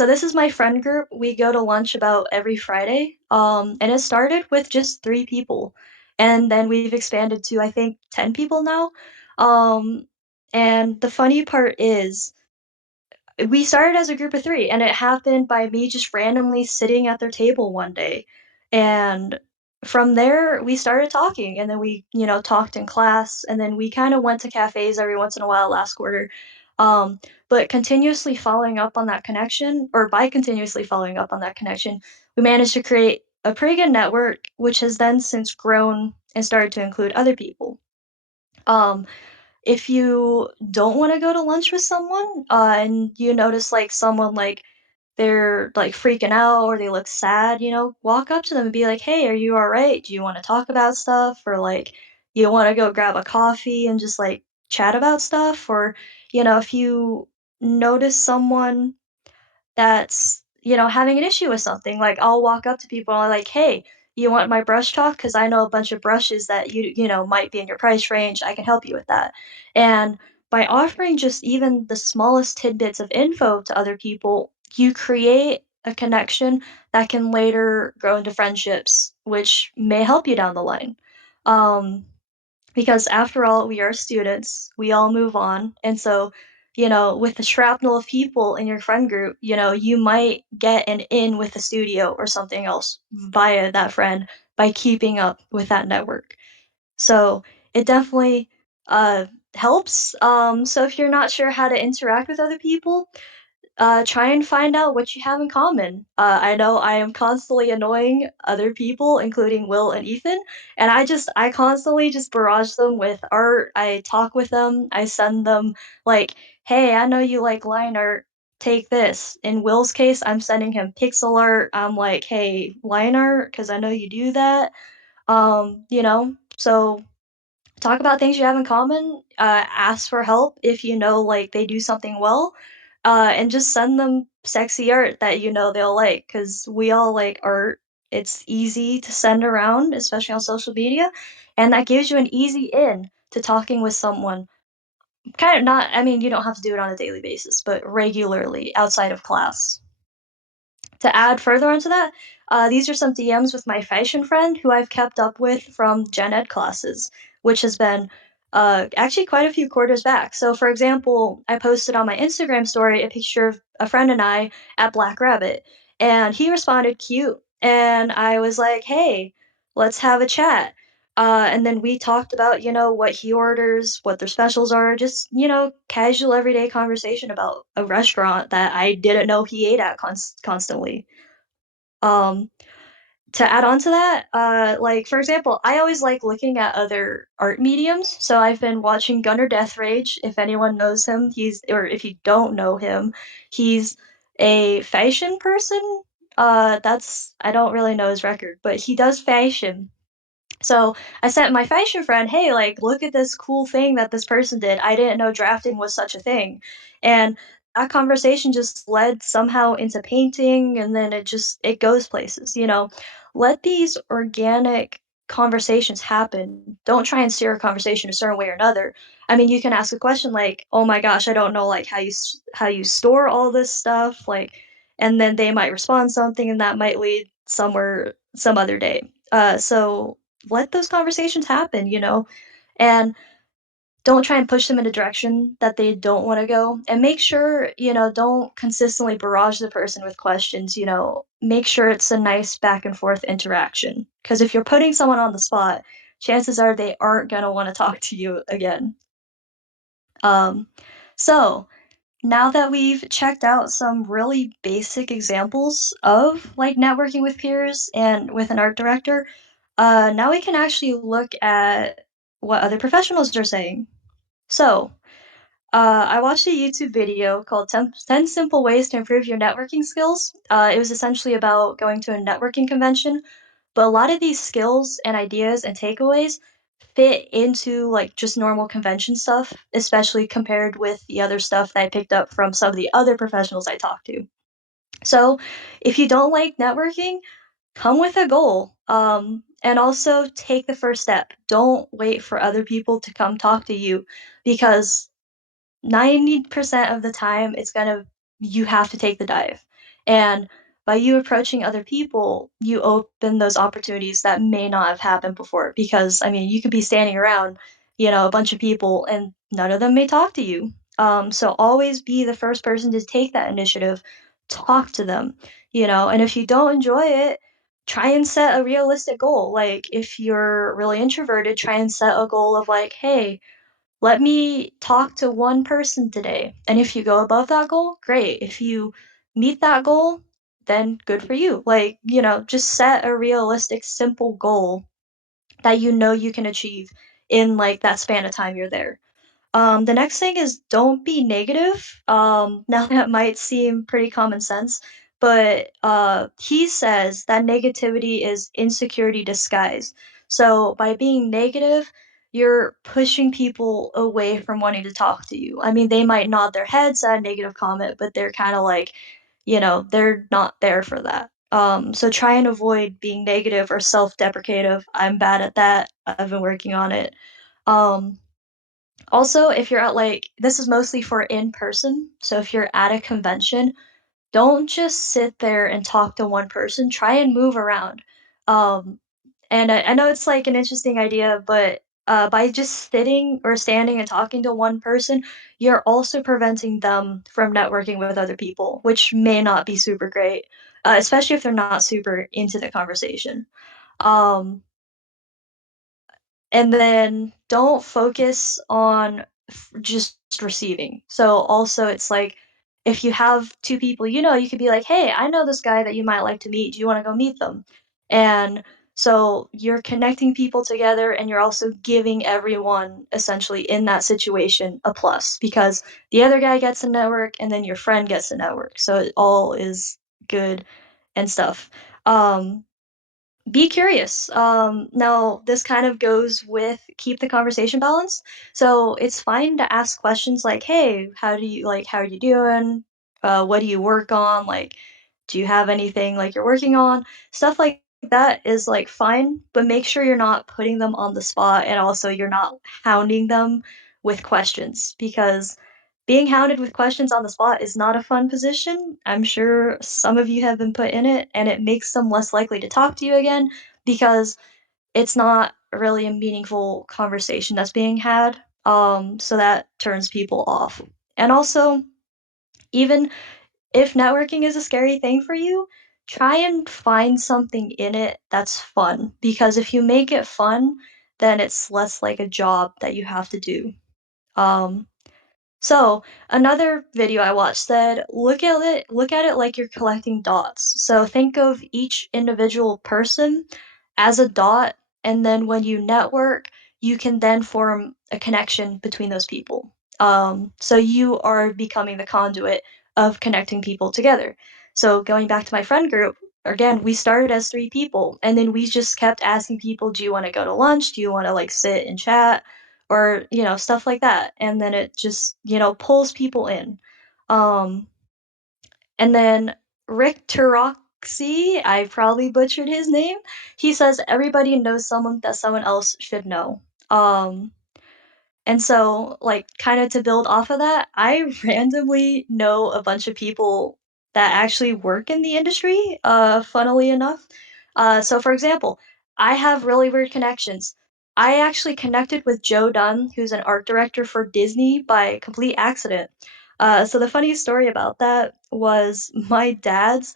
So this is my friend group. We go to lunch about every Friday. And it started with just 3 people. And then we've expanded to I think 10 people now. Um, and the funny part is we started as a group of 3, and it happened by me just randomly sitting at their table one day, and from there, we started talking, and then we talked in class, and then we kinda went to cafes every once in a while last quarter, but continuously following up on that connection or by continuously following up on that connection, we managed to create a pretty good network, which has then since grown and started to include other people. Um, if you don't wanna go to lunch with someone, and you notice, like, someone, like, they're, like, freaking out or they look sad, walk up to them and be like, "Hey, are you alright? Do you wanna talk about stuff?" Or, like, "You wanna go grab a coffee and just, like, chat about stuff?" Or, if you notice someone that's having an issue with something. Like, I'll walk up to people and I'm like, "Hey, you want my brush talk? Because I know a bunch of brushes that might be in your price range. I can help you with that." And by offering just even the smallest tidbits of info to other people, you create a connection that can later grow into friendships, which may help you down the line. Um, because after all, we are students, we all move on. And so, with the shrapnel of people in your friend group, you might get an in with the studio or something else via that friend by keeping up with that network. So it definitely helps. So if you're not sure how to interact with other people, try and find out what you have in common. I know I am constantly annoying other people, including Will and Ethan, and I constantly just barrage them with art. I talk with them. I send them like, "Hey, I know you like line art. Take this." In Will's case, I'm sending him pixel art. I'm like, "Hey, line art, because I know you do that." So talk about things you have in common, ask for help if you know, like, they do something well, and just send them sexy art that you know they'll like. Because we all like art. It's easy to send around, especially on social media, and that gives you an easy in to talking with someone. Kind of not I mean, you don't have to do it on a daily basis, but regularly outside of class. To add further onto that, these are some DMs with my fashion friend who I've kept up with from gen ed classes, which has been actually quite a few quarters back. So, for example, I posted on my Instagram story a picture of a friend and I at Black Rabbit, and he responded cute. And I was like, hey, let's have a chat. And then we talked about, what he orders, what their specials are, just, casual everyday conversation about a restaurant that I didn't know he ate at constantly. Um, to add on to that, like, for example, I always like looking at other art mediums. So I've been watching Gunner Death Rage. If anyone knows him, or if you don't know him, he's a fashion person. I don't really know his record, but he does fashion. So I sent my fashion friend, "Hey, like, look at this cool thing that this person did. I didn't know drafting was such a thing." And that conversation just led somehow into painting, and then it goes places, Let these organic conversations happen. Don't try and steer a conversation a certain way or another. I mean, you can ask a question like, "Oh my gosh, I don't know, like, how you store all this stuff," like, and then they might respond something, and that might lead somewhere some other day. So let those conversations happen, and don't try and push them in a direction that they don't want to go. And make sure, don't consistently barrage the person with questions, make sure it's a nice back and forth interaction. Because if you're putting someone on the spot, chances are they aren't going to want to talk to you again. Um, so, now that we've checked out some really basic examples of like networking with peers and with an art director, now we can actually look at what other professionals are saying. So, I watched a YouTube video called 10 Simple Ways to Improve Your Networking Skills. It was essentially about going to a networking convention, but a lot of these skills and ideas and takeaways fit into like just normal convention stuff, especially compared with the other stuff that I picked up from some of the other professionals I talked to. So, if you don't like networking, come with a goal. And also take the first step. Don't wait for other people to come talk to you because 90% of the time you have to take the dive. And by you approaching other people, you open those opportunities that may not have happened before because, I mean, you could be standing around, a bunch of people and none of them may talk to you. So always be the first person to take that initiative, talk to them, and if you don't enjoy it, try and set a realistic goal. Like if you're really introverted, try and set a goal of like, hey, let me talk to one person today. And if you go above that goal, great. If you meet that goal, then good for you. Like, just set a realistic, simple goal that you know you can achieve in like that span of time you're there. The next thing is don't be negative. Now that might seem pretty common sense, but he says that negativity is insecurity disguised. So by being negative, you're pushing people away from wanting to talk to you. I mean, they might nod their heads at a negative comment, but they're kind of like, they're not there for that. So try and avoid being negative or self-deprecative. I'm bad at that. I've been working on it. Um, Also, if you're at this is mostly for in person, so if you're at a convention, don't just sit there and talk to one person, try and move around. Um, and I know it's like an interesting idea, but by just sitting or standing and talking to one person, you're also preventing them from networking with other people, which may not be super great, especially if they're not super into the conversation. Um, and then don't focus on just receiving. So also it's like if you have two people, you could be like, "Hey, I know this guy that you might like to meet. Do you want to go meet them?" And so you're connecting people together and you're also giving everyone essentially in that situation a plus because the other guy gets a network and then your friend gets a network. So it all is good and stuff. Um be curious. Now this kind of goes with keep the conversation balanced. So it's fine to ask questions like, "Hey, how are you doing? What do you work on? Like, do you have anything like you're working on?" Stuff like that is like fine, but make sure you're not putting them on the spot and also you're not hounding them with questions because being hounded with questions on the spot is not a fun position. I'm sure some of you have been put in it, and it makes them less likely to talk to you again because it's not really a meaningful conversation that's being had. So that turns people off. And also, even if networking is a scary thing for you, try and find something in it that's fun because if you make it fun, then it's less like a job that you have to do. Um, so, another video I watched said, look at it like you're collecting dots. So think of each individual person as a dot, and then when you network, you can then form a connection between those people. So you are becoming the conduit of connecting people together. So going back to my friend group, again, we started as 3 people, and then we just kept asking people, "Do you want to go to lunch? Do you want to like sit and chat?" Or stuff like that, and then it just pulls people in. um and then Rick Turoxy, I probably butchered his name. He says everybody knows someone that someone else should know. And so, like, kind of to build off of that, I randomly know a bunch of people that actually work in the industry, funnily enough. So, for example, I have really weird connections. I actually connected with Joe Dunn, who's an art director for Disney, by complete accident. So, the funny story about that was my dad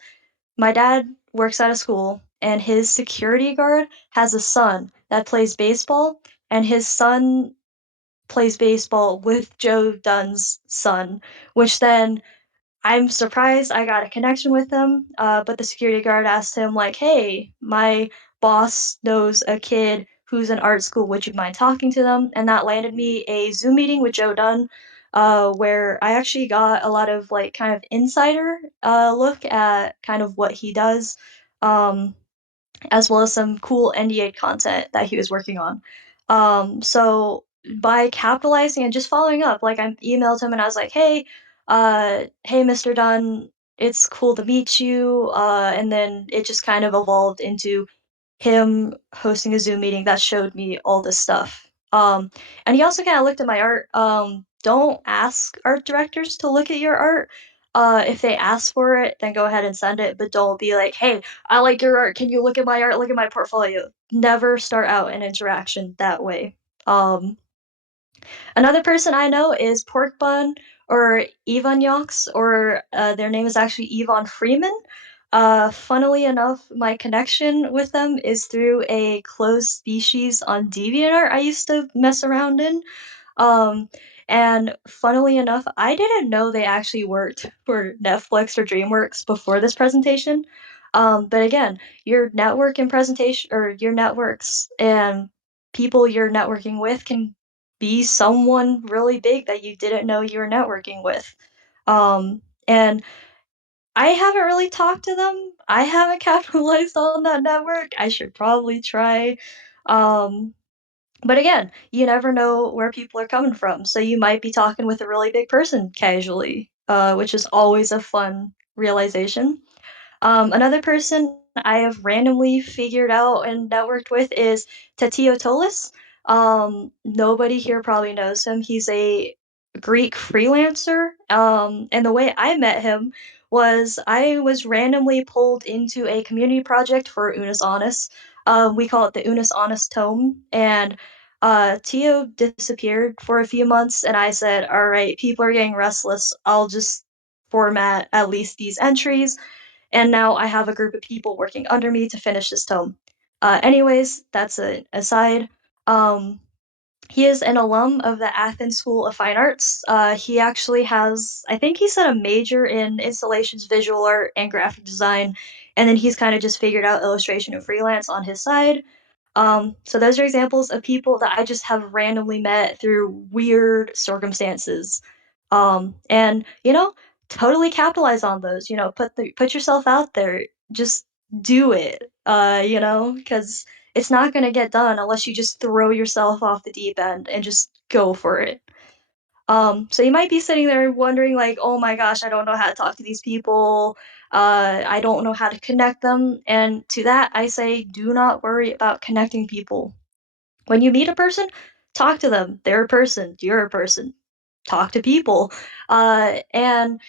works at a school, and his security guard has a son that plays baseball, and his son plays baseball with Joe Dunn's son, which then I'm surprised I got a connection with him. But the security guard asked him, like, "Hey, my boss knows a kid who's in art school. Would you mind talking to them?" And that landed me a Zoom meeting with Joe Dunn, where I actually got a lot of like kind of insider look at kind of what he does. Um, as well as some cool NDA content that he was working on. So by capitalizing and just following up, like I emailed him and I was like, hey, Mr. Dunn, it's cool to meet you. And then it just kind of evolved into him hosting a Zoom meeting that showed me all this stuff. And he also kind of looked at my art. Don't ask art directors to look at your art. If they ask for it, then go ahead and send it, but don't be like, "Hey, I like your art. Can you look at my art? Look at my portfolio." Never start out an interaction that way. Um, Another person I know is Pork Bun or Yvonne Yox, or their name is actually Yvonne Freeman. Funnily enough, my connection with them is through a closed species on DeviantArt I used to mess around in. Um, and funnily enough, I didn't know they actually worked for Netflix or DreamWorks before this presentation. But again, your network and presentation, or your networks and people you're networking with, can be someone really big that you didn't know you were networking with. And I haven't really talked to them. I haven't capitalized on that network. I should probably try. Um, but again, you never know where people are coming from, so you might be talking with a really big person casually, which is always a fun realization. Another person I have randomly figured out and networked with is Tatio Tolis. Nobody here probably knows him. He's a Greek freelancer. And the way I met him was I was randomly pulled into a community project for Unus Annus. We call it the Unus Annus Tome. And Tio disappeared for a few months, and I said, all right, people are getting restless. I'll just format at least these entries, and now I have a group of people working under me to finish this tome. Anyways, that's an aside. Um, he is an alum of the Athens School of Fine Arts. He actually has, I think he said, a major in installations, visual art, and graphic design, and then he's kind of just figured out illustration and freelance on his side. So those are examples of people that I just have randomly met through weird circumstances. And totally capitalize on those. Put yourself out there. Just do it. Because it's not gonna get done unless you just throw yourself off the deep end and just go for it. So you might be sitting there wondering, like, oh my gosh, I don't know how to talk to these people. I don't know how to connect them. And to that, I say, do not worry about connecting people. When you meet a person, talk to them. They're a person. You're a person. Talk to people. And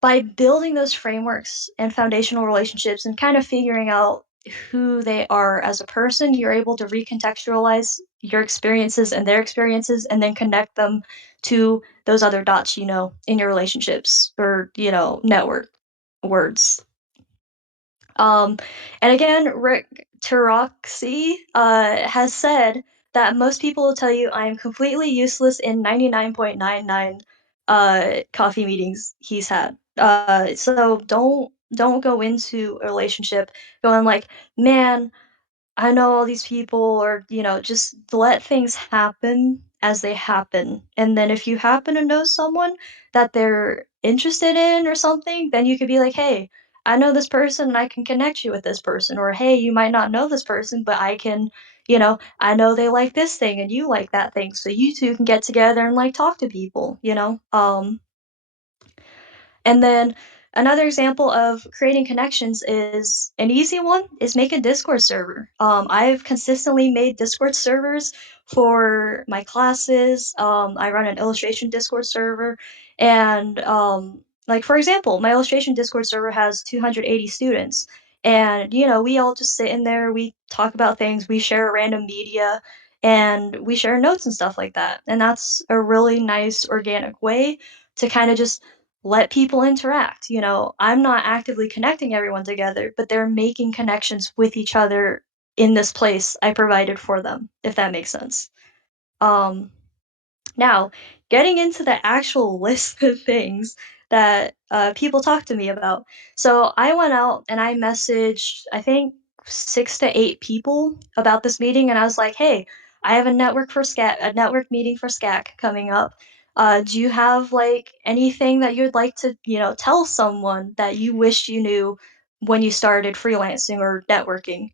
by building those frameworks and foundational relationships and kind of figuring out who they are as a person, you're able to recontextualize your experiences and their experiences and then connect them to those other dots, in your relationships or, network words. Um, and again, Rick Taroxy has said that most people will tell you I am completely useless in 99.99 coffee meetings he's had. So don't go into a relationship going like, man, I know all these people, or, just let things happen as they happen. And then if you happen to know someone that they're interested in or something, then you could be like, hey, I know this person and I can connect you with this person. Or, hey, you might not know this person, but I know they like this thing and you like that thing. So you two can get together and like talk to people. And then another example of creating connections is an easy one is make a Discord server. I've consistently made Discord servers for my classes. I run an illustration Discord server, and like for example, my illustration Discord server has 280 students, and we all just sit in there, we talk about things, we share random media, and we share notes and stuff like that. And that's a really nice organic way to kind of just let people interact. I'm not actively connecting everyone together, but they're making connections with each other in this place I provided for them, if that makes sense. Um, Now, getting into the actual list of things that people talk to me about. So I went out and I messaged, I think, 6 to 8 people about this meeting, and I was like, "Hey, I have a network meeting for SCAC coming up. Do you have like anything that you'd like to, tell someone that you wished you knew when you started freelancing or networking?"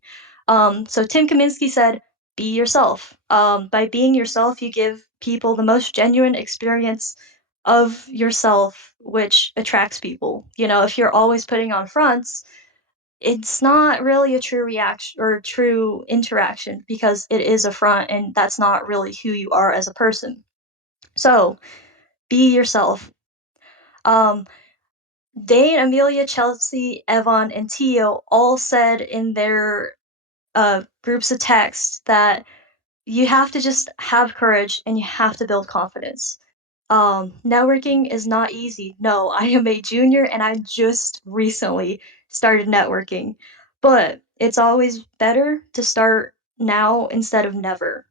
So Tim Kaminsky said, be yourself. By being yourself, you give people the most genuine experience of yourself, which attracts people. If you're always putting on fronts, it's not really a true reaction or true interaction because it is a front and that's not really who you are as a person. So be yourself. Um, Dane, Amelia, Chelsea, Evan, and Tio all said in their groups of text that you have to just have courage and you have to build confidence. Networking is not easy. No, I am a junior and I just recently started networking, but it's always better to start now instead of never.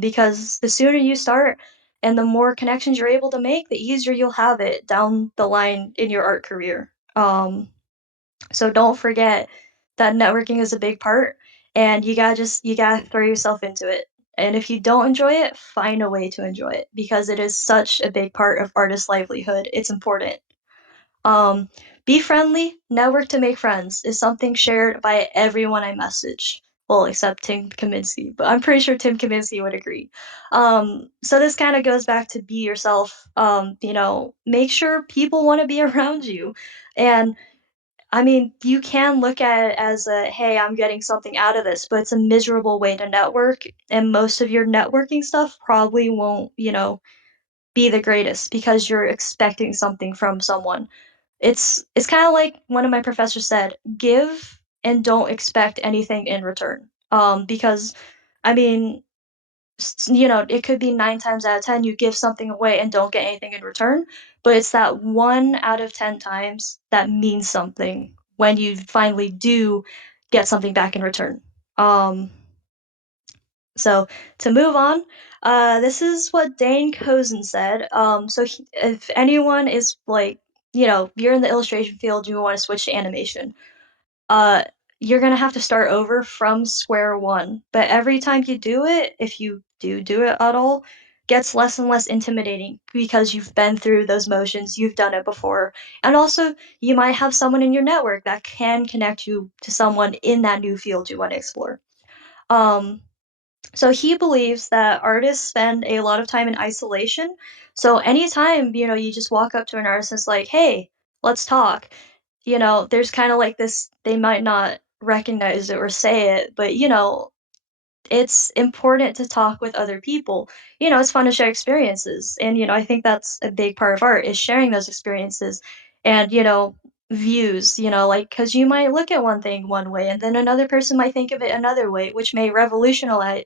Because the sooner you start and the more connections you're able to make, the easier you'll have it down the line in your art career. So don't forget that networking is a big part and you gotta throw yourself into it. And if you don't enjoy it, find a way to enjoy it because it is such a big part of artist livelihood. It's important. Um, be friendly, network to make friends is something shared by everyone I message. Well, except Tim Kaminsky, but I'm pretty sure Tim Kaminsky would agree. So this kind of goes back to be yourself. Make sure people want to be around you. And I mean, you can look at it as a, "Hey, I'm getting something out of this," but it's a miserable way to network, and most of your networking stuff probably won't, be the greatest because you're expecting something from someone. It's kinda like one of my professors said, "Give and don't expect anything in return." Because, I mean, it could be 9 times out of 10 you give something away and don't get anything in return, but it's that 1 out of 10 times that means something when you finally do get something back in return. Um, so to move on, this is what Dane Cozen said. If anyone is like, you're in the illustration field, you want to switch to animation, uh, you're gonna have to start over from square one. But every time you do it, if you do it at all, gets less and less intimidating because you've been through those motions, you've done it before. And also, you might have someone in your network that can connect you to someone in that new field you want to explore. Um, so he believes that artists spend a lot of time in isolation. So anytime, you just walk up to an artist and it's like, "Hey, let's talk." There's kind of like this, they might not recognize it or say it, but it's important to talk with other people. It's fun to share experiences. And, I think that's a big part of art is sharing those experiences and, views, like, because you might look at one thing one way and then another person might think of it another way, which may revolutionize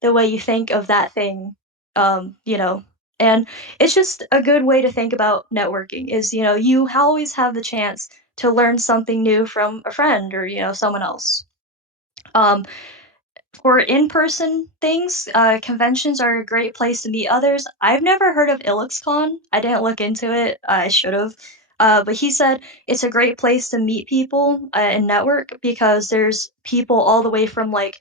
the way you think of that thing. Um, you know, and it's just a good way to think about networking is, you always have the chance to learn something new from a friend or, someone else. Um, for in-person things, conventions are a great place to meet others. I've never heard of IlixCon. I didn't look into it. I should have. But he said it's a great place to meet people and network because there's people all the way from like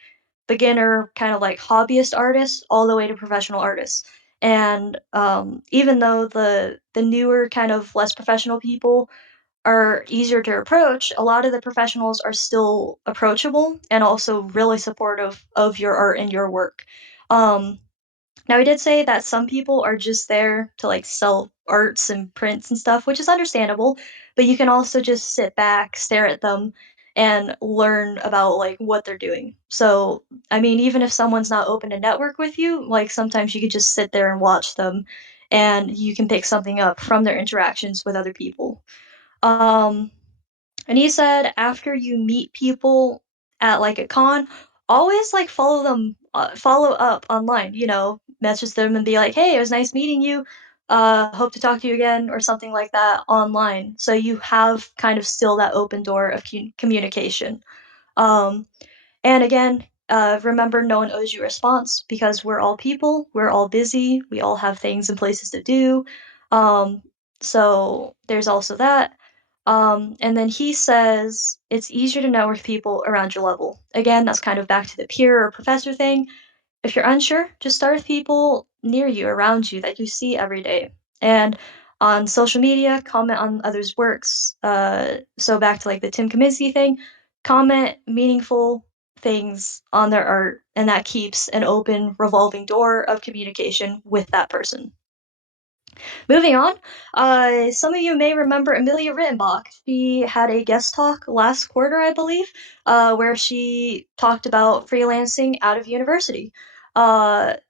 beginner, kind of like hobbyist artists, all the way to professional artists. And even though the newer, kind of less professional people are easier to approach, a lot of the professionals are still approachable and also really supportive of your art and your work. Um, Now, he did say that some people are just there to like sell arts and prints and stuff, which is understandable, but you can also just sit back, stare at them, and learn about like what they're doing. So, I mean, even if someone's not open to network with you, like sometimes you could just sit there and watch them and you can pick something up from their interactions with other people. Um, and he said after you meet people at like a con, always like follow up online, message them and be like, "Hey, it was nice meeting you. Hope to talk to you again," or something like that online. So you have kind of still that open door of communication. Um, and again, remember no one owes you a response because we're all people, we're all busy, we all have things and places to do. Um, so there's also that. And then he says it's easier to network with people around your level. Again, that's kind of back to the peer or professor thing. If you're unsure, just start with people near you, around you that you see every day. And on social media, comment on others' works. So back to like the Tim Kaminsky thing, comment meaningful things on their art, and that keeps an open, revolving door of communication with that person. Moving on, some of you may remember Amelia Rittenbach. She had a guest talk last quarter, I believe, where she talked about freelancing out of university.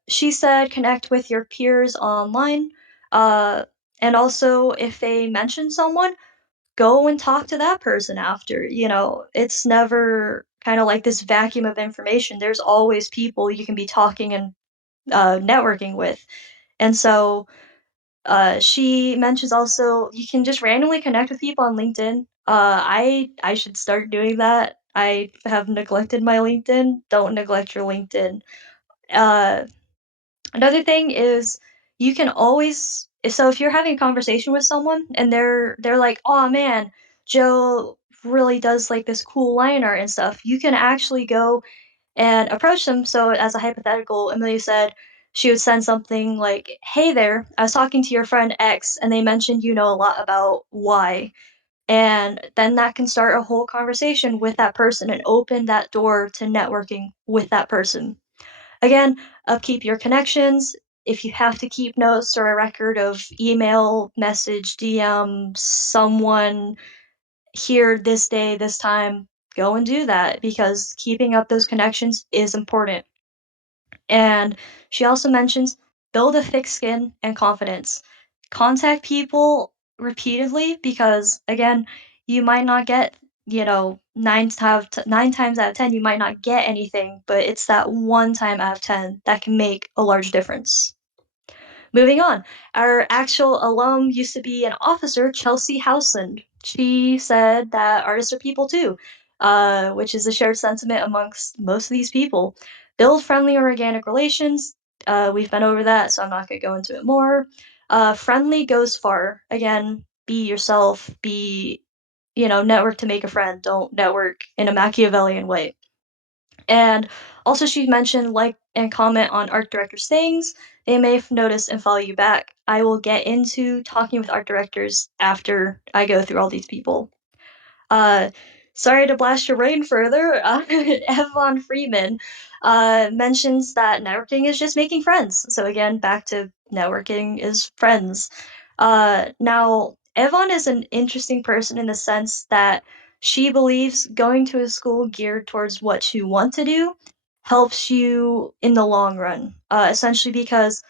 She said connect with your peers online. And also, if they mention someone, go and talk to that person after. It's never kind of like this vacuum of information. There's always people you can be talking and networking with. And so she mentions also you can just randomly connect with people on LinkedIn. I should start doing that. I have neglected my LinkedIn. Don't neglect your LinkedIn. Uh, Another thing is you can always so if you're having a conversation with someone and they're like, "Oh man, Joe really does like this cool line art and stuff." You can actually go and approach them. So as a hypothetical, Amelia said she would send something like, "Hey there, I was talking to your friend X and they mentioned you know a lot about Y." And then that can start a whole conversation with that person and open that door to networking with that person. Again, upkeep your connections. If you have to keep notes or a record of email, message, DM, someone here this day, this time, go and do that because keeping up those connections is important. And she also mentions build a thick skin and confidence. Contact people repeatedly because, again, you might not get, nine times out of 10, you might not get anything, but it's that one time out of 10 that can make a large difference. Moving on, our actual alum used to be an officer, Chelsea Houseland. She said that artists are people too, which is a shared sentiment amongst most of these people. Build friendly and organic relations. We've been over that, so I'm not going to go into it more. Friendly goes far. Again, be yourself, network to make a friend. Don't network in a Machiavellian way. And also, she mentioned like and comment on art directors' things. They may notice and follow you back. I will get into talking with art directors after I go through all these people. Uh, Sorry to blast your brain further. Evan Freeman mentions that networking is just making friends. So again, back to networking is friends. Now, Evan is an interesting person in the sense that she believes going to a school geared towards what you want to do helps you in the long run. Essentially, because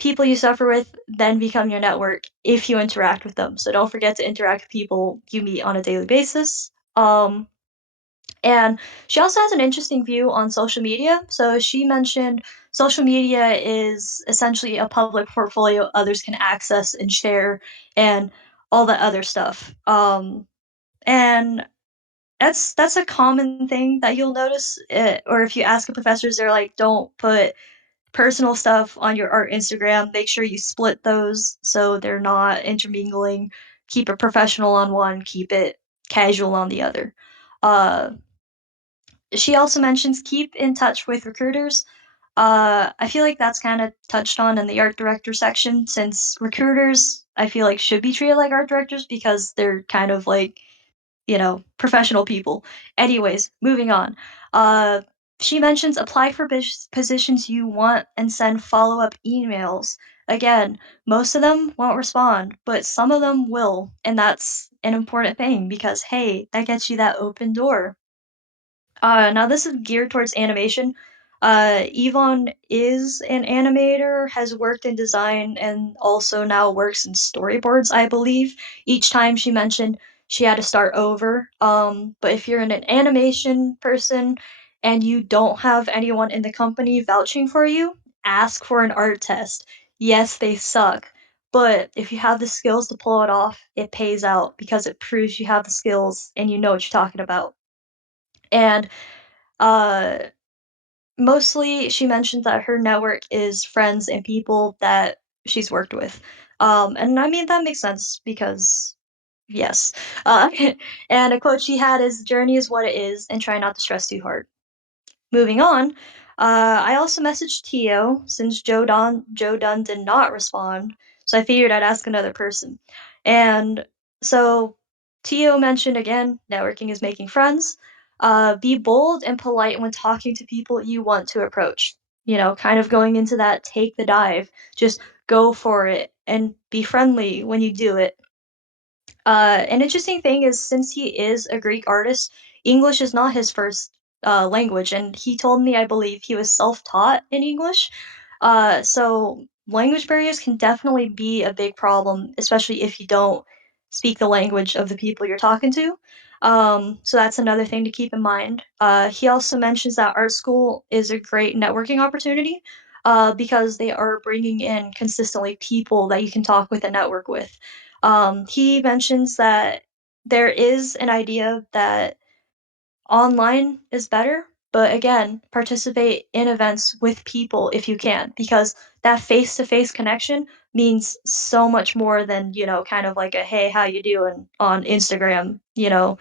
people you suffer with then become your network if you interact with them. So don't forget to interact with people you meet on a daily basis. And she also has an interesting view on social media. So she mentioned social media is essentially a public portfolio others can access and share and all that other stuff. And that's a common thing that you'll notice. Or if you ask the professors, they're like, don't put personal stuff on your art Instagram. Make sure you split those so they're not intermingling. Keep it professional on one, keep it casual on the other. Uh, she also mentions keep in touch with recruiters. I feel like that's kind of touched on in the art director section since recruiters, I feel like, should be treated like art directors because they're kind of like professional people. Anyways, moving on. Uh, she mentions apply for positions you want and send follow up emails. Again, most of them won't respond, but some of them will. And that's an important thing because, hey, that gets you that open door. Now this is geared towards animation. Yvonne is an animator, has worked in design, and also now works in storyboards, I believe. Each time she mentioned she had to start over. But if you're an animation person and you don't have anyone in the company vouching for you, ask for an art test. Yes, they suck. But if you have the skills to pull it off, it pays out because it proves you have the skills and you know what you're talking about. And uh, mostly, she mentioned that her network is friends and people that she's worked with. And I mean, that makes sense because, yes. Uh, and a quote she had is journey is what it is, and try not to stress too hard. Moving on, I also messaged Tio since Joe Dunn did not respond, so I figured I'd ask another person. And so Tio mentioned again, networking is making friends. Be bold and polite when talking to people you want to approach. Kind of going into that take the dive. Just go for it and be friendly when you do it. An interesting thing is since he is a Greek artist, English is not his first language, and he told me I believe he was self-taught in English. So language barriers can definitely be a big problem, especially if you don't speak the language of the people you're talking to. So that's another thing to keep in mind. He also mentions that art school is a great networking opportunity because they are bringing in consistently people that you can talk with and network with. He mentions that there is an idea that online is better, but again, participate in events with people if you can, because that face-to-face connection means so much more than, kind of like a "Hey, how you doing?" on Instagram, you know?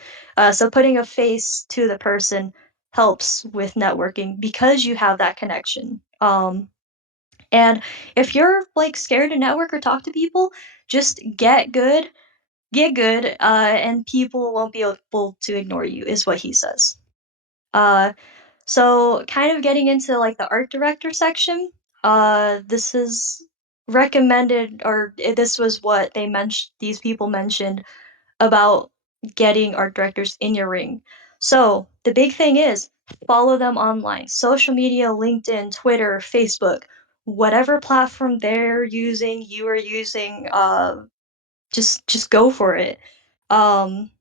So putting a face to the person helps with networking because you have that connection. And if you're, like, scared to network or talk to people, just get good, and people won't be able to ignore you, is what he says. Uh, so kind of getting into like the art director section, this is recommended, or this was what these people mentioned about getting art directors in your ring. So the big thing is follow them online, social media, LinkedIn, Twitter, Facebook, whatever platform they're using, you are using, just go for it. Um,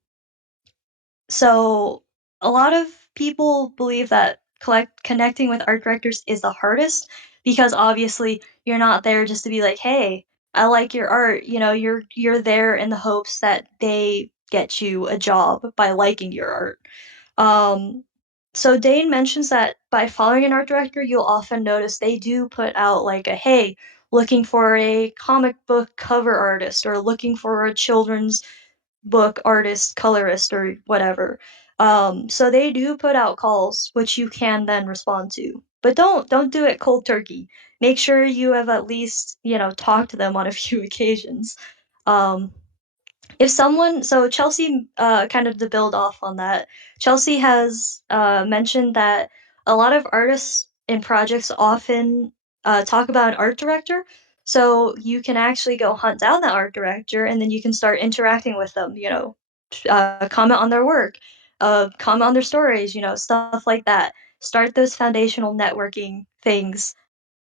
so a lot of people believe that connecting with art directors is the hardest because obviously you're not there just to be like, "Hey, I like your art." You're there in the hopes that they get you a job by liking your art. Um, so Dane mentions that by following an art director, you'll often notice they do put out like a, "Hey, looking for a comic book cover artist," or "looking for a children's book artist, colorist, or whatever." So they do put out calls, which you can then respond to. But don't do it cold turkey. Make sure you have at least, talked to them on a few occasions. Um, if someone so Chelsea, kind of to build off on that, Chelsea has, mentioned that a lot of artists in projects often, talk about an art director, so you can actually go hunt down that art director, and then you can start interacting with them, comment on their work, comment on their stories, stuff like that. Start those foundational networking things,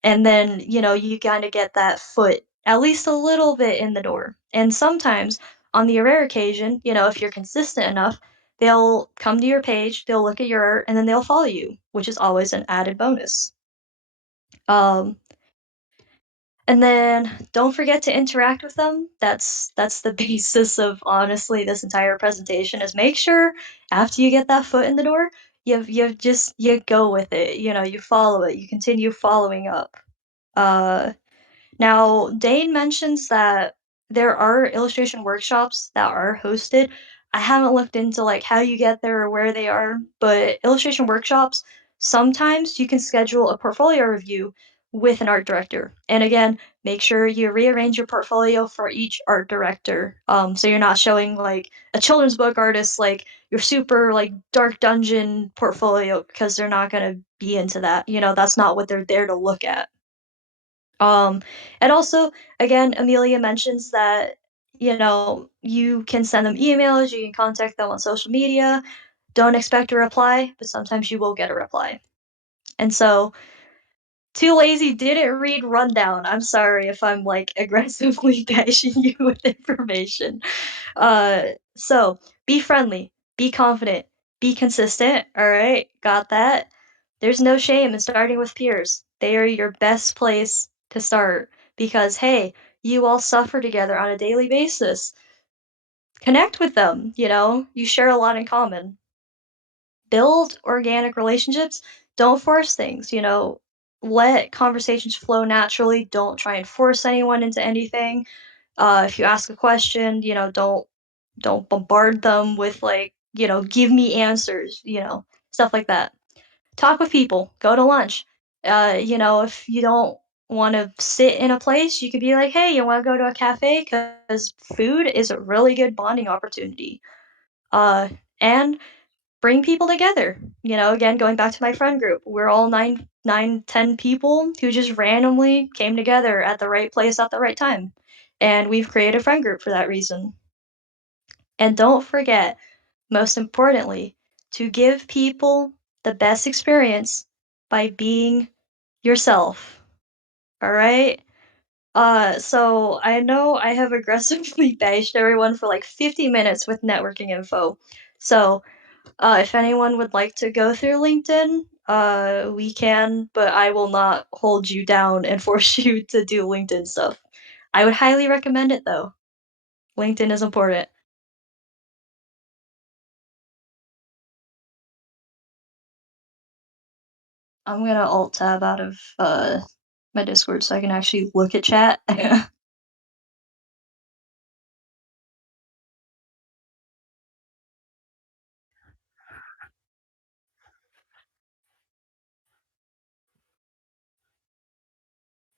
and then, you kinda get that foot at least a little bit in the door. And sometimes, on the rare occasion, if you're consistent enough, they'll come to your page, they'll look at your art, and then they'll follow you, which is always an added bonus. Um, and then don't forget to interact with them. That's the basis of, honestly, this entire presentation, is make sure after you get that foot in the door, you go with it, you follow it, you continue following up. Uh Now, Dane mentions that there are illustration workshops that are hosted. I haven't looked into like how you get there or where they are, but illustration workshops, sometimes you can schedule a portfolio review with an art director. And again, make sure you rearrange your portfolio for each art director. So you're not showing like a children's book artist like your super like dark dungeon portfolio, because they're not gonna be into that. That's not what they're there to look at. Um, and also, again, Amelia mentions that, you can send them emails, you can contact them on social media. Don't expect a reply, but sometimes you will get a reply. And so, too lazy didn't read rundown. I'm sorry if I'm like aggressively bashing you with information. So be friendly, be confident, be consistent. All right, got that? There's no shame in starting with peers. They are your best place to start because, hey, you all suffer together on a daily basis. Connect with them, you share a lot in common. Build organic relationships. Don't force things, let conversations flow naturally. Don't try and force anyone into anything. If you ask a question, don't bombard them with like, give me answers, stuff like that. Talk with people, go to lunch. If you don't want to sit in a place, you could be like, hey, you want to go to a cafe? Because food is a really good bonding opportunity. And bring people together. Again, going back to my friend group, we're all 10 people who just randomly came together at the right place at the right time. And we've created a friend group for that reason. And don't forget, most importantly, to give people the best experience by being yourself. All right? So I know I have aggressively bashed everyone for like 50 minutes with networking info. So, if anyone would like to go through LinkedIn, we can, but I will not hold you down and force you to do LinkedIn stuff. I would highly recommend it though. LinkedIn is important. I'm gonna alt tab out of my Discord so I can actually look at chat.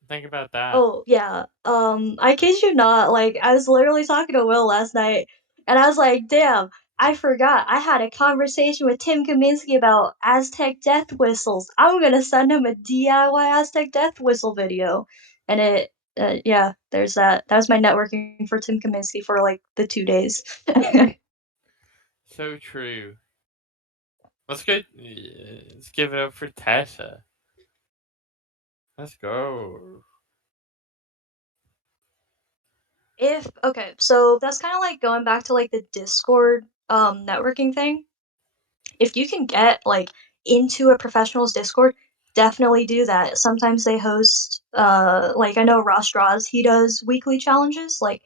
Think about that. Oh, yeah. I kid you not, like, I was literally talking to Will last night, and I was like, "Damn, I forgot. I had a conversation with Tim Kaminsky about Aztec death whistles. I'm gonna send him a DIY Aztec death whistle video." And yeah, there's that. That was my networking for Tim Kaminsky for like the 2 days. So true. Let's go. Let's give it up for Tessa. Let's go. If okay, so that's kind of like going back to like the Discord networking thing. If you can get like into a professional's Discord, definitely do that. Sometimes they host like I know Ross Draws, he does weekly challenges. Like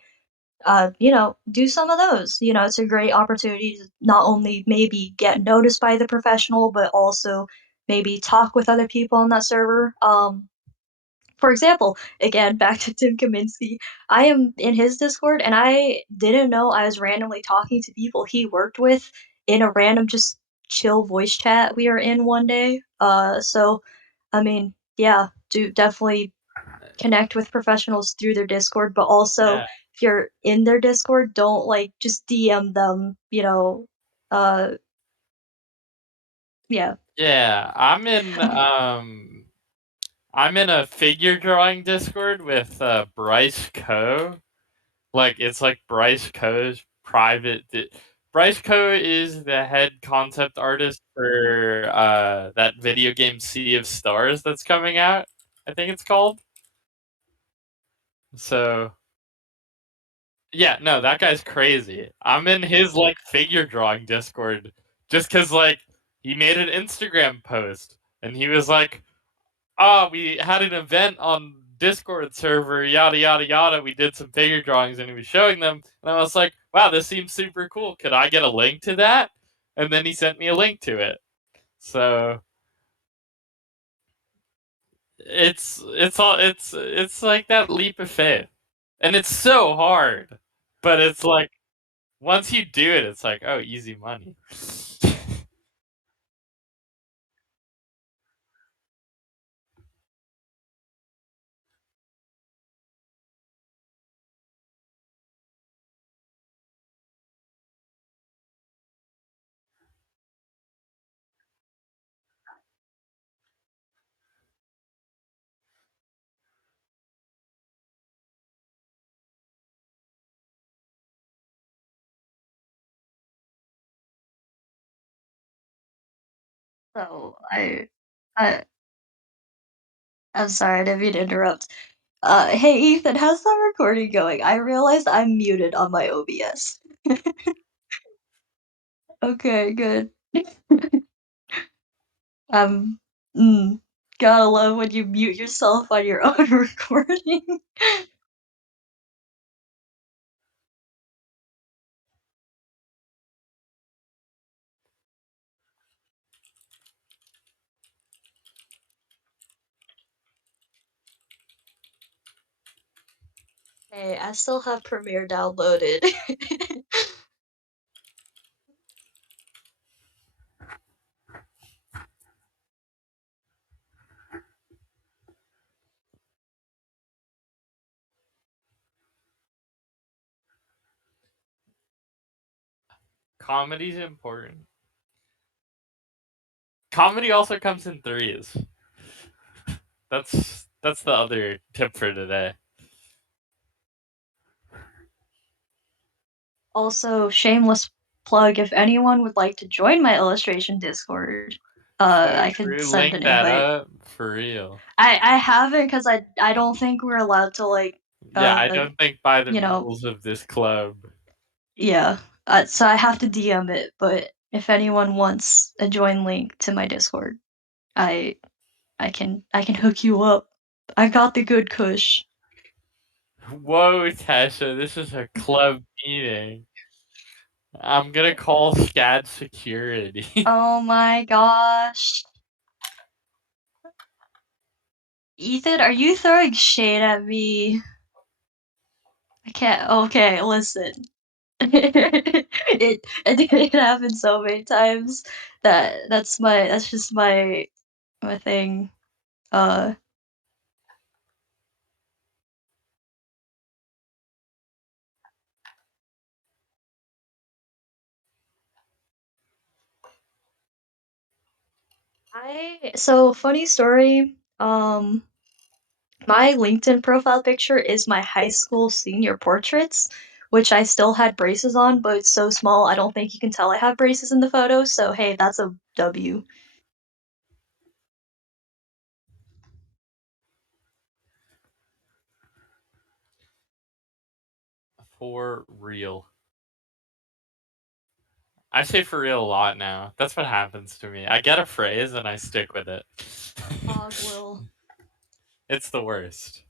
do some of those. It's a great opportunity to not only maybe get noticed by the professional, but also maybe talk with other people on that server. For example, again, back to Tim Kaminsky, I am in his Discord and I didn't know I was randomly talking to people he worked with in a random just chill voice chat we were in one day. So I mean, yeah, do definitely connect with professionals through their Discord, but also Yeah. if you're in their Discord, don't like just DM them. Uh yeah. Yeah. I'm in a figure drawing Discord with Bryce Coe. Like it's like Bryce Coe's Bryce Coe is the head concept artist for that video game Sea of Stars that's coming out. I think it's called. So yeah, no, that guy's crazy. I'm in his like figure drawing Discord just cuz like he made an Instagram post and he was like, "Oh, we had an event on Discord server, yada yada yada. We did some figure drawings and he was showing them." And I was like, "Wow, this seems super cool. Could I get a link to that?" And then he sent me a link to it. So, it's like that leap of faith. And it's so hard. But it's like once you do it, it's like, oh, easy money. So I I'm sorry, I didn't mean to interrupt. Hey Ethan, how's that recording going? I realized I'm muted on my OBS. Okay, good. Um, mm, gotta love when you mute yourself on your own recording. Hey, I still have Premiere downloaded. Comedy's important. Comedy also comes in threes. That's the other tip for today. Also, shameless plug, if anyone would like to join my illustration Discord, So I could true. send Link an that invite. up for real. I haven't because I don't think we're allowed to like Yeah, I Uh, don't think by the you know, rules of this club. yeah. So I have to DM it, but if anyone wants a join link to my Discord, I I can hook you up. I got the good kush. Whoa, Tasha, this is a club meeting. I'm gonna call SCAD security. Oh my gosh. Ethan, are you throwing shade at me? I can't. Okay, listen. It happened so many times that that's just my thing. Uh, I so funny story. My LinkedIn profile picture is my high school senior portraits, which I still had braces on, but it's so small I don't think you can tell I have braces in the photo. So hey, that's a W. For real. I say for real a lot now. That's what happens to me. I get a phrase and I stick with it. Hog will. It's the worst.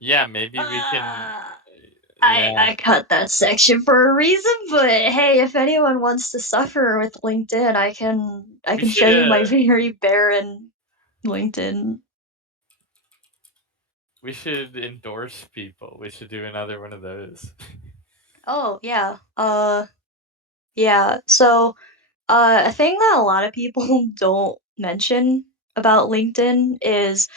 Yeah, maybe we can. Uh, Yeah, I cut that section for a reason, but hey, if anyone wants to suffer with LinkedIn, I we can show you should. my very barren LinkedIn. We should endorse people. We should do another one of those. Oh yeah. Yeah. So a thing that a lot of people don't mention about LinkedIn is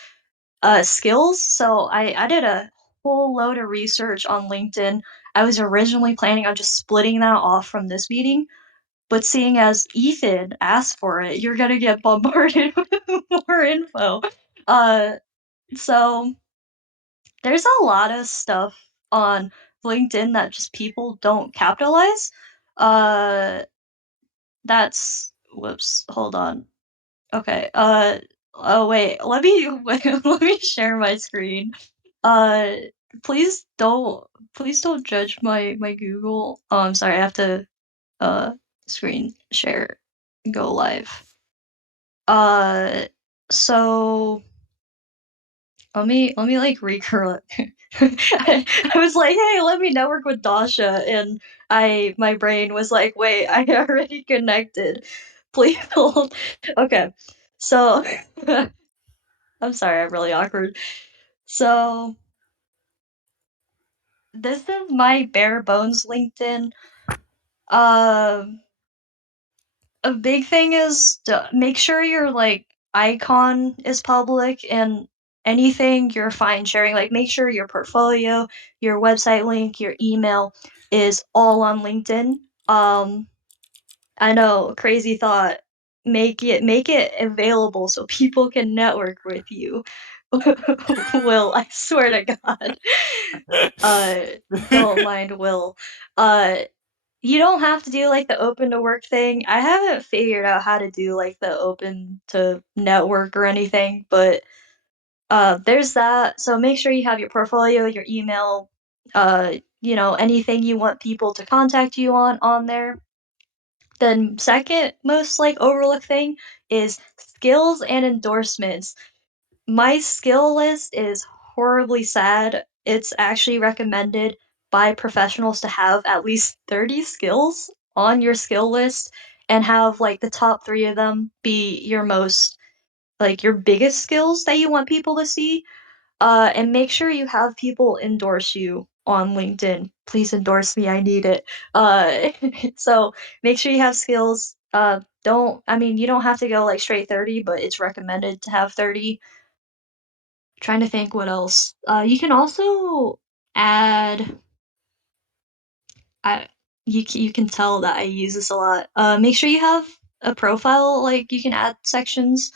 skills. So I did a whole load of research on LinkedIn. I was originally planning on just splitting that off from this meeting, but seeing as Ethan asked for it, you're gonna get bombarded with more info. Uh, so there's a lot of stuff on LinkedIn that just people don't capitalize. Uh, that's whoops. Hold on. Okay. Oh wait. Let me share my screen. Uh, please don't judge my Google. Oh, I'm sorry. I have to uh screen share go live. Uh, so let me like recur. I was like, hey, let me network with Dasha, and my brain was like, wait, I already connected. Please hold. Okay, so I'm sorry, I'm really awkward. So this is my bare bones LinkedIn. Um, a big thing is to make sure your like icon is public and anything you're fine sharing. Like make sure your portfolio, your website link, your email is all on LinkedIn. I know, crazy thought. Make it available so people can network with you. Will, I swear to God. Uh, don't mind Will. Uh, you don't have to do like the open to work thing. I haven't figured out how to do like the open to network or anything, but there's that. So make sure you have your portfolio, your email, anything you want people to contact you on there. Then second most like overlooked thing is skills and endorsements. My skill list is horribly sad. It's actually recommended by professionals to have at least 30 skills on your skill list and have like the top 3 of them be your most like your biggest skills that you want people to see. And make sure you have people endorse you on LinkedIn. Please endorse me, I need it. So make sure you have skills. I mean, you don't have to go like straight 30, but it's recommended to have 30. Trying to think what else. You can also add. I you can tell that I use this a lot. Make sure you have a profile. Like you can add sections.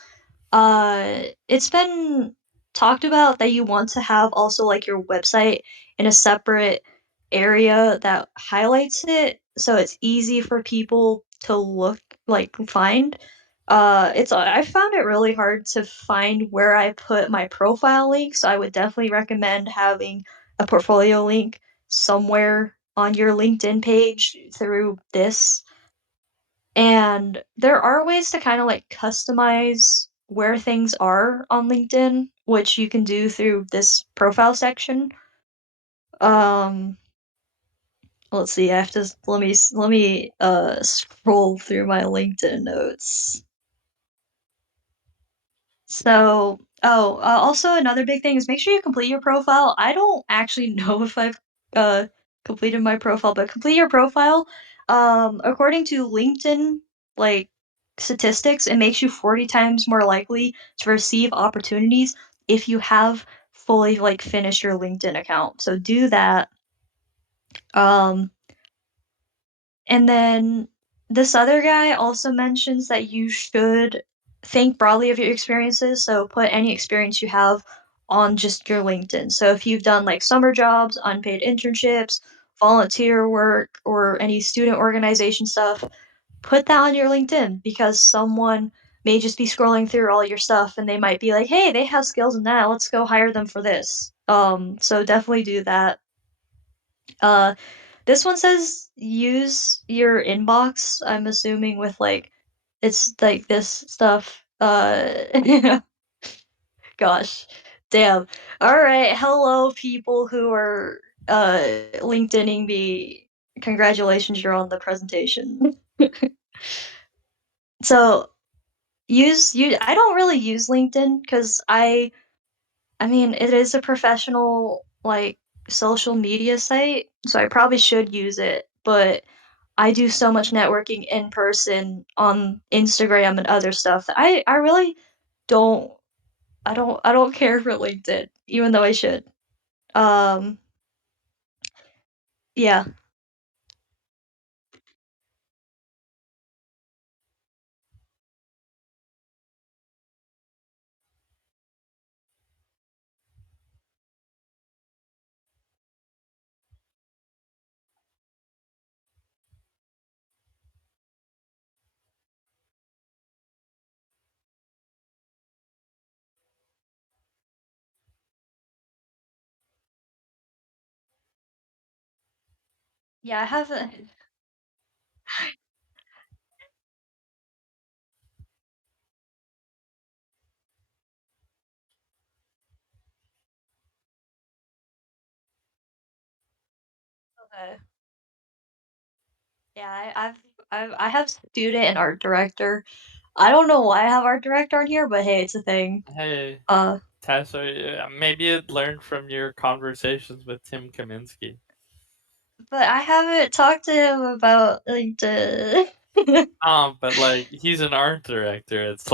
It's been talked about that you want to have also like your website in a separate area that highlights it, so it's easy for people to look find. It's I found it really hard to find where I put my profile link, so I would definitely recommend having a portfolio link somewhere on your LinkedIn page through this. And there are ways to kinda, customize where things are on LinkedIn, which you can do through this profile section. Um, let's see, I have to scroll through my LinkedIn notes. So also another big thing is make sure you complete your profile. I don't actually know if I've, uh, completed my profile, but complete your profile. According to LinkedIn, like, statistics, it makes you 40 times more likely to receive opportunities if you have fully, finished your LinkedIn account. So do that. Um And then this other guy also mentions that you should think broadly of your experiences. So put any experience you have on just your LinkedIn. So if you've done summer jobs, unpaid internships, volunteer work, or any student organization stuff, put that on your LinkedIn because someone may just be scrolling through all your stuff and they might be like, hey, they have skills in that. Let's go hire them for this. So definitely do that. Uh, this one says use your inbox, I'm assuming with, it's, this stuff, gosh, damn. Alright, hello, people who are, LinkedIning me. Congratulations, you're on the presentation. So, I don't really use LinkedIn because I mean, it is a professional, social media site, so I probably should use it, but I do so much networking in person on Instagram and other stuff that I really don't I don't care for LinkedIn, even though I should. Um, yeah. Yeah, I haven't. Okay. Yeah, I have student and art director. I don't know why I have art director on here, but hey, it's a thing. Hey, Uh, Tessa, maybe you'd learn from your conversations with Tim Kaminsky. but I haven't talked to him about, the But like he's an art director. It's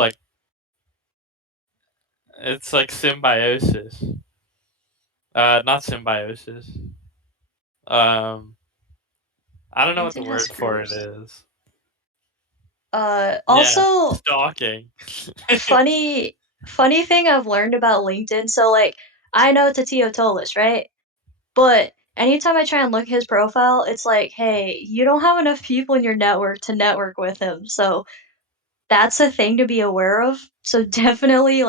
like symbiosis. Not symbiosis. Um, I don't know what the LinkedIn has word for it groups. is. Yeah, Also, stalking. funny thing I've learned about LinkedIn, so, I know Tatio Tolis, right? But anytime I try and look at his profile, it's like, "Hey, you don't have enough people in your network to network with him." So, that's a thing to be aware of. So, definitely,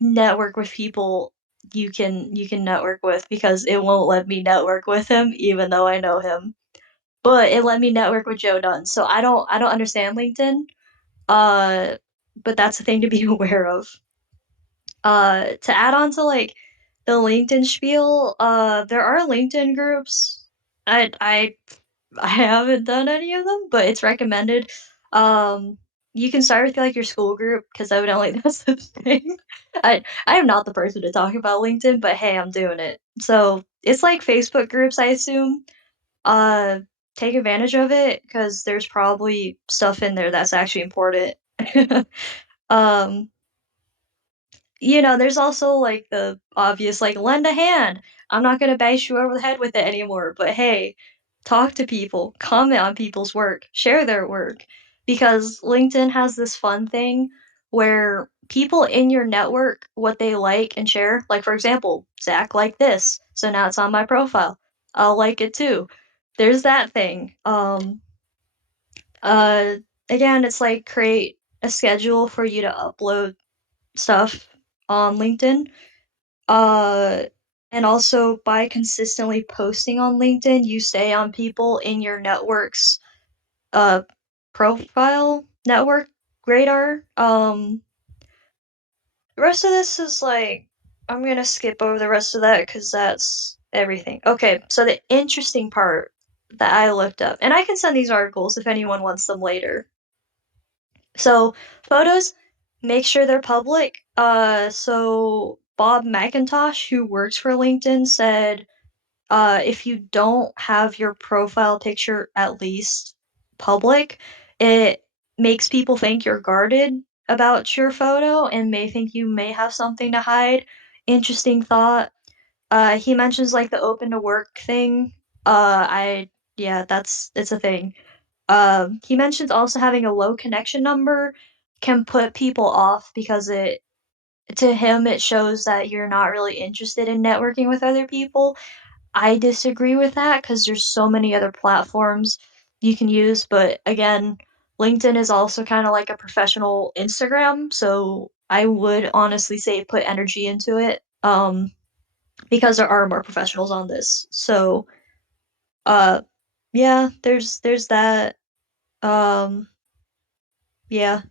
network with people you can network with because it won't let me network with him even though I know him. But it let me network with Joe Dunn, so I don't understand LinkedIn, uh, but that's a thing to be aware of. To add on to, the LinkedIn spiel, there are LinkedIn groups. I I haven't done any of them, but it's recommended. Um, you can start with, your school group because evidently that's the thing. I am not the person to talk about LinkedIn, but hey, I'm doing it. So, it's like Facebook groups, I assume. Uh, take advantage of it because there's probably stuff in there that's actually important. Um, there's also, the obvious, lend a hand. I'm not gonna bash you over the head with it anymore, but hey, talk to people, comment on people's work, share their work, because LinkedIn has this fun thing where people in your network what they like and share. Like, for example, Zach liked this, so now it's on my profile. I'll like it too. There's that thing. Uh, Again, it's like create a schedule for you to upload stuff on LinkedIn. Uh, and also by consistently posting on LinkedIn, you stay on people in your network's uh profile network radar. The rest of this is like I'm gonna skip over the rest of that because that's everything. Okay, so the interesting part that I looked up, and I can send these articles if anyone wants them later. So photos, make sure they're public. So Bob McIntosh, who works for LinkedIn, said if you don't have your profile picture at least public, it makes people think you're guarded about your photo and may think you may have something to hide. Interesting thought. He mentions like the open to work thing. I Yeah, that's it's a thing. He mentions also having a low connection number can put people off because it to him it shows that you're not really interested in networking with other people. I disagree with that because there's so many other platforms you can use, but again, LinkedIn is also kinda like a professional Instagram, so I would honestly say put energy into it, because there are more professionals on this. So, uh, yeah, there's that. Um, yeah.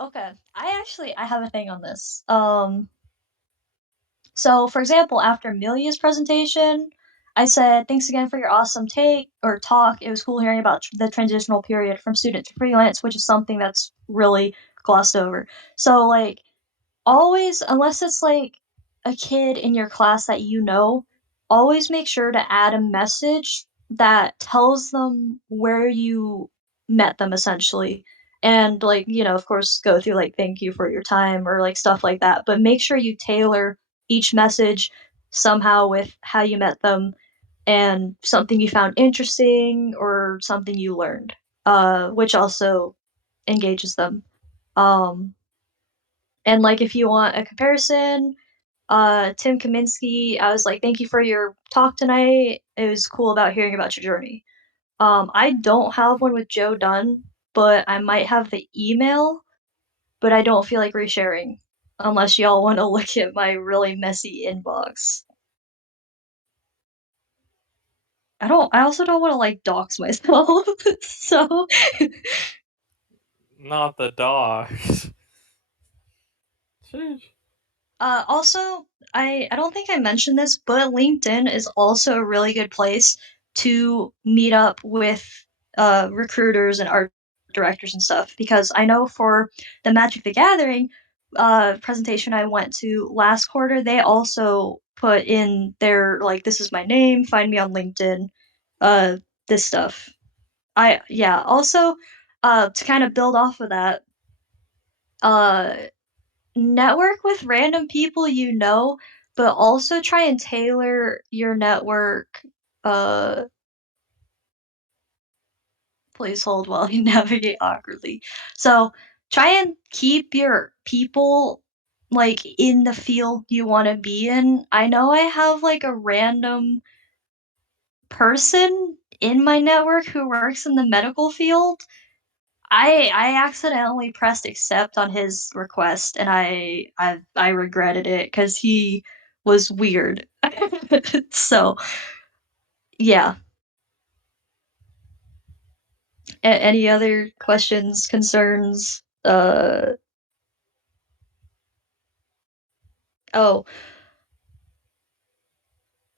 Okay. I have a thing on this. So, for example, after Amelia's presentation, I said, "Thanks again for your awesome take or talk. It was cool hearing about the transitional period from student to freelance, which is something that's really glossed over." So, like, always, unless it's like a kid in your class that you know, always make sure to add a message that tells them where you met them essentially. And like, of course, go through like thank you for your time or like stuff like that. But make sure you tailor each message somehow with how you met them and something you found interesting or something you learned, which also engages them. Um, and like if you want a comparison, Tim Kaminsky, I was like, "Thank you for your talk tonight. It was cool about hearing about your journey." I don't have one with Joe Dunn, but I might have the email, but I don't feel like resharing unless y'all want to look at my really messy inbox. I also don't want to like dox myself. So Not the dogs. Sheesh. Also, I don't think I mentioned this, but LinkedIn is also a really good place to meet up with recruiters and art directors and stuff because I know for the Magic the Gathering presentation I went to last quarter, they also put in their like this is my name, find me on LinkedIn, uh this stuff. I yeah, also to kind of build off of that, uh network with random people you know, but also try and tailor your network. Uh, Please hold while you navigate awkwardly. So try and keep your people like in the field you want to be in. I know I have like a random person in my network who works in the medical field. I accidentally pressed accept on his request, and I regretted it because he was weird. So, yeah. Any other questions, concerns? Oh,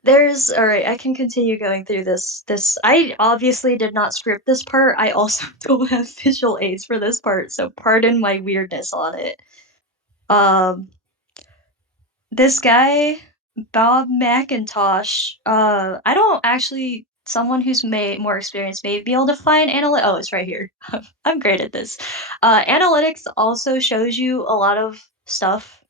there's alright, I can continue going through this I obviously did not script this part, I also don't have visual aids for this part, so pardon my weirdness on it. Um This guy, Bob McIntosh, I don't actually someone who's more experienced may be able to find oh, it's right here. I'm great at this. Analytics also shows you a lot of stuff.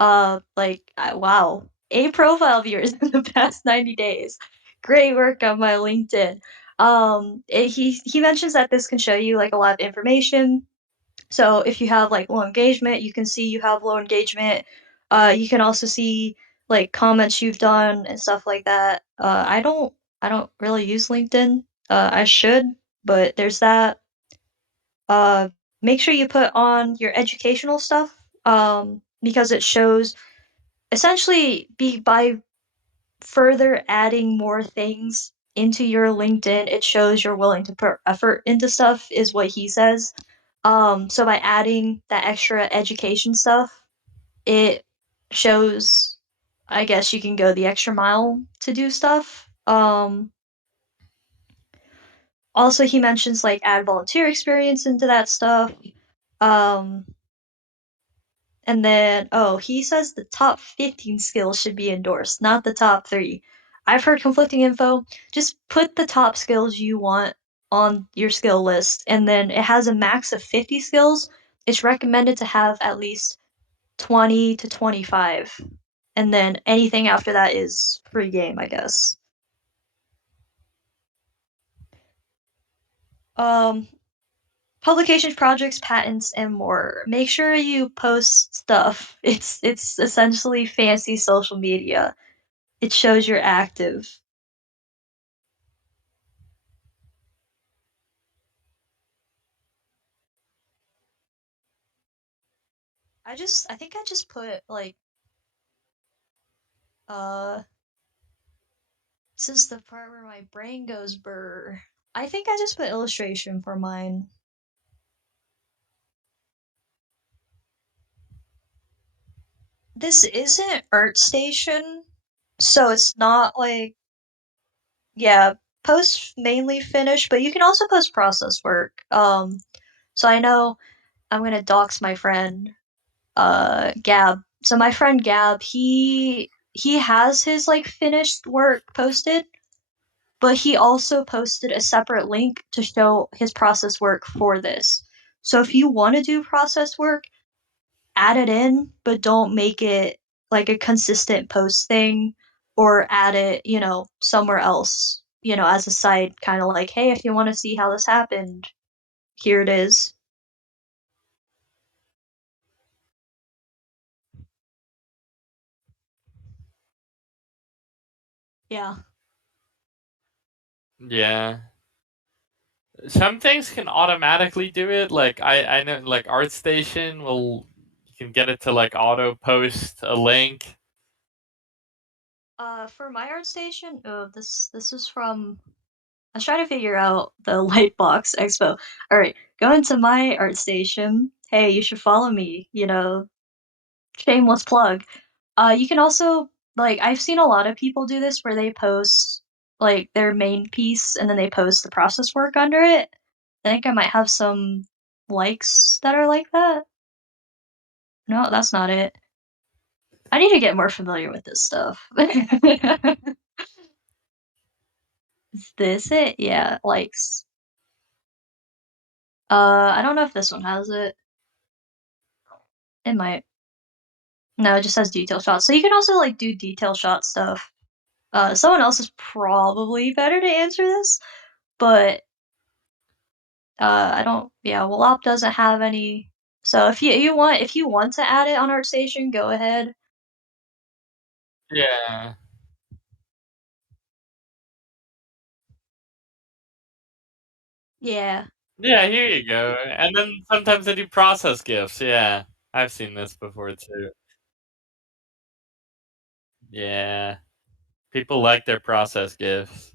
Wow, 8 profile viewers in the past 90 days. Great work on my LinkedIn. He mentions that this can show you like a lot of information. So if you have like low engagement, you can see you have low engagement. You can also see like comments you've done and stuff like that. I don't really use LinkedIn. I should, but there's that. Uh, Make sure you put on your educational stuff, because it shows essentially be by further adding more things into your LinkedIn, it shows you're willing to put effort into stuff, is what he says. So by adding that extra education stuff, it shows, I guess you can go the extra mile to do stuff. Also, he mentions like add volunteer experience into that stuff. Um, And then, oh, he says the top 15 skills should be endorsed, not the top 3. I've heard conflicting info. Just put the top skills you want on your skill list, and then it has a max of 50 skills. It's recommended to have at least 20 to 25. And then anything after that is free game, I guess. Um, Publications, projects, patents, and more. Make sure you post stuff. It's essentially fancy social media. It shows you're active. I think I just put like uh this is the part where my brain goes burr. I think I just put illustration for mine. This isn't ArtStation, so it's not like, yeah, post mainly finished, but you can also post process work. So I know I'm gonna dox my friend, Gab. So my friend Gab, he has his like finished work posted, but he also posted a separate link to show his process work for this. So if you want to do process work, add it in, but don't make it like a consistent post thing, or add it, somewhere else, as a side kind of like, hey, if you want to see how this happened, here it is. Yeah. Yeah. Some things can automatically do it. Like I know like ArtStation will you can get it to like auto post a link. For my art station, oh, this is from. I was trying to figure out the Lightbox Expo. All right, go into my art station. Hey, you should follow me. Shameless plug. You can also like I've seen a lot of people do this where they post like their main piece and then they post the process work under it. I think I might have some likes that are like that. No, that's not it. I need to get more familiar with this stuff. Is this it? Yeah, likes. I don't know if this one has it. It might. No, it just has detail shots. So you can also like do detail shot stuff. Someone else is probably better to answer this, but I don't. Yeah, well, op doesn't have any. So if you want to add it on ArtStation, go ahead. Yeah. Yeah, Yeah, here you go. And then sometimes they do process gifts. Yeah. I've seen this before too. Yeah. People like their process gifts.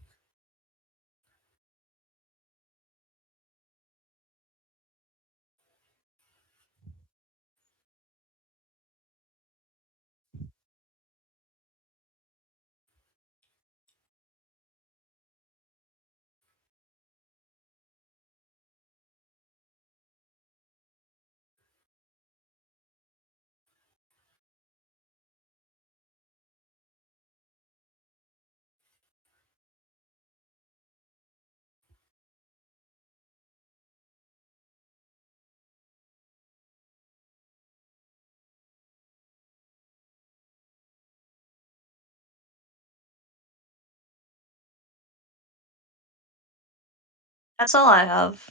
That's all I have.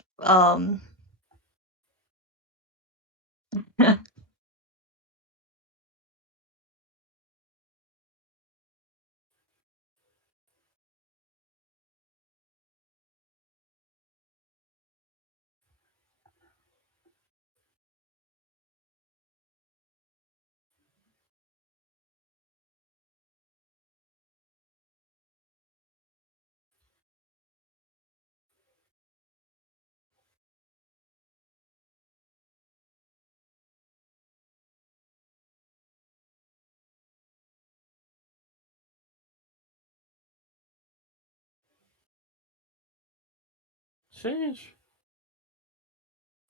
Sheesh.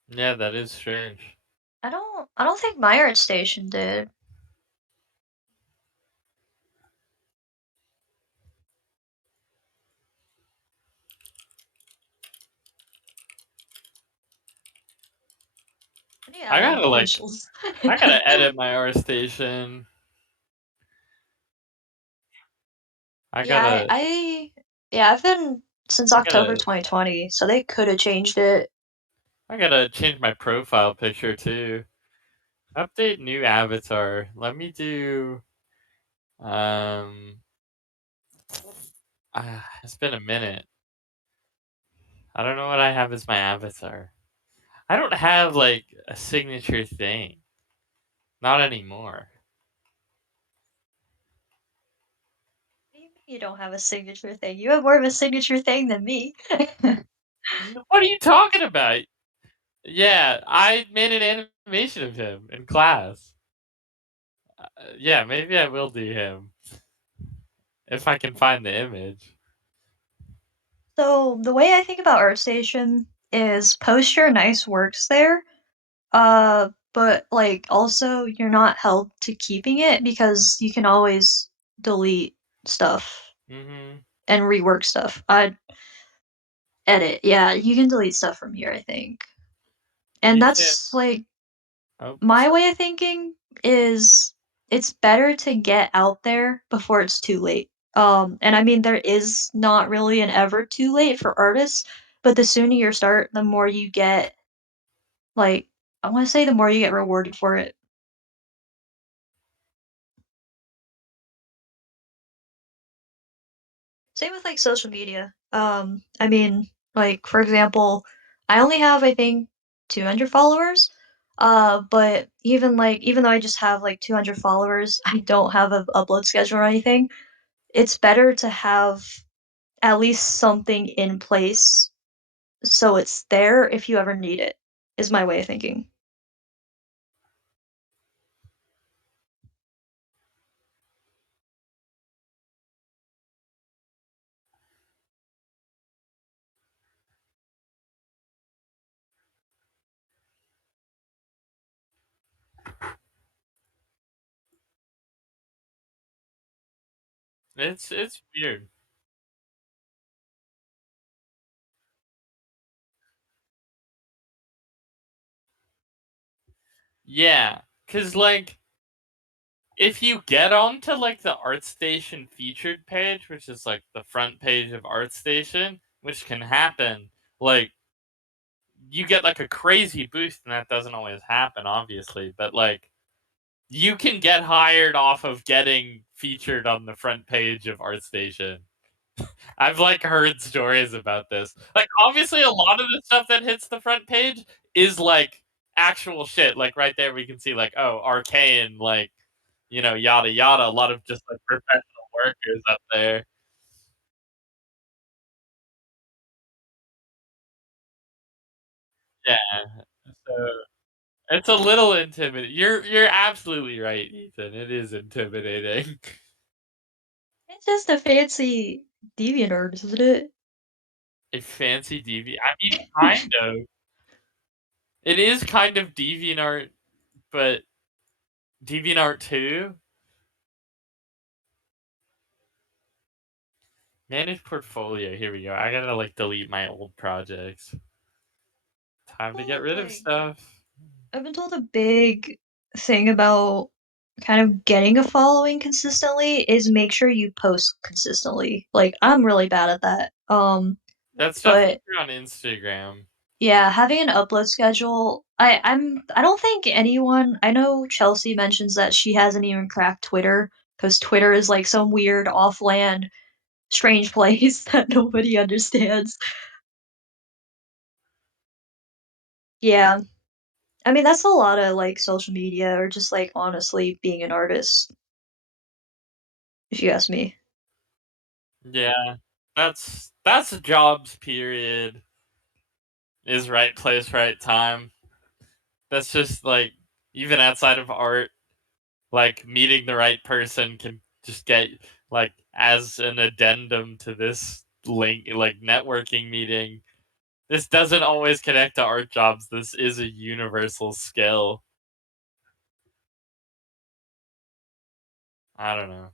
Yeah, that is strange. I don't think my art station did. I need to I add more gotta like socials. I gotta edit my R station. I Yeah, gotta yeah, I've been since I October gotta 2020, so they could have changed it. I gotta change my profile picture too. Update new avatar. Let me do um it's been a minute. I don't know what I have as my avatar. I don't have like a signature thing. Not anymore. What do you mean you don't have a signature thing? You have more of a signature thing than me. What are you talking about? Yeah, I made an animation of him in class. Yeah, maybe I will do him if I can find the image. So the way I think about ArtStation is post your nice works there, but like also you're not held to keeping it because you can always delete stuff Mhm. and rework stuff. I edit, yeah, you can delete stuff from here, I think. And You can that's like oh, my way of thinking is it's better to get out there before it's too late. And I mean there is not really an ever too late for artists, but the sooner you start, the more you get like I want to say the more you get rewarded for it. Same with like social media. I mean, like for example, I only have I think 200 followers. But even though I just have like 200 followers, I don't have a upload schedule or anything. It's better to have at least something in place so it's there if you ever need it, is my way of thinking. it's weird. Yeah, cause like if you get onto like the ArtStation featured page, which is like the front page of ArtStation, which can happen, like you get like a crazy boost, and that doesn't always happen, obviously. But like you can get hired off of getting featured on the front page of ArtStation. I've like heard stories about this. Like obviously a lot of the stuff that hits the front page is like actual shit. Like right there we can see like, oh, Arcane, like, yada yada, a lot of just like professional workers up there. Yeah. So it's a little intimidating. You're absolutely right, Ethan. It is intimidating. It's just a fancy DeviantArt, isn't it? A fancy deviant. I mean, kind of. It is kind of DeviantArt, but DeviantArt 2? Manage portfolio. Here we go. I gotta like delete my old projects. Time to get Told, rid of like stuff. I've been told a big thing about kind of getting a following consistently is make sure you post consistently. Like I'm really bad at that. That's definitely But true on Instagram. yeah, having an upload schedule, I don't think anyone I know Chelsea mentions that she hasn't even cracked Twitter because Twitter is like some weird off-land strange place that nobody understands. Yeah. I mean, that's a lot of, like, social media or just, like, honestly being an artist, if you ask me. Yeah. That's a jobs period, is right place, right time. That's just, like, even outside of art, like, meeting the right person can just get, like, as an addendum to this link like, networking meeting. This doesn't always connect to art jobs, this is a universal skill. I don't know.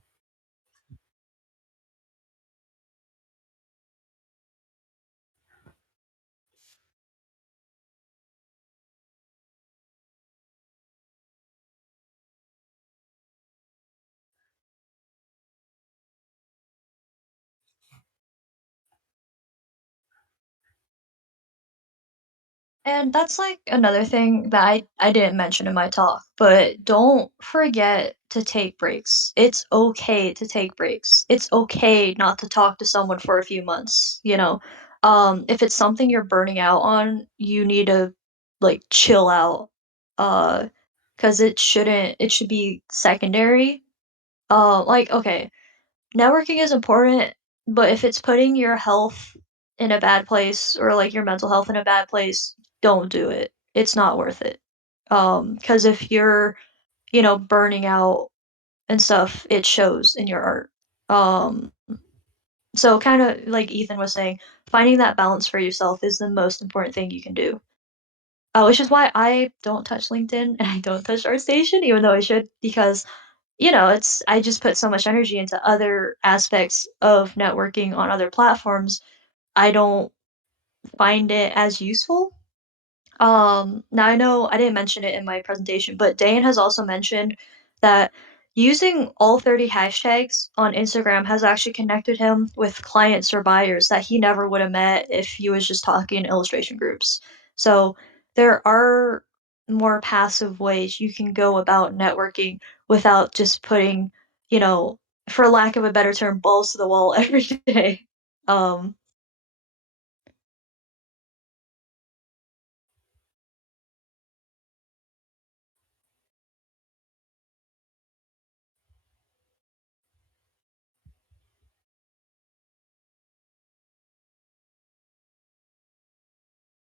And that's, like, another thing that I didn't mention in my talk, but don't forget to take breaks. It's okay to take breaks. It's okay not to talk to someone for a few months, you know? If it's something you're burning out on, you need to, like, chill out, because it should be secondary. Like, okay, networking is important, but if it's putting your health in a bad place or like your mental health in a bad place, don't do it. It's not worth it. Because if you're, burning out and stuff, it shows in your art. Um, so kind of like Ethan was saying, finding that balance for yourself is the most important thing you can do. Which is why I don't touch LinkedIn and I don't touch ArtStation, even though I should, because it's I just put so much energy into other aspects of networking on other platforms. I don't find it as useful. Now I know I didn't mention it in my presentation, but Dane has also mentioned that using all 30 hashtags on Instagram has actually connected him with clients or buyers that he never would have met if he was just talking in illustration groups. So there are more passive ways you can go about networking without just putting, you know, for lack of a better term, balls to the wall every day.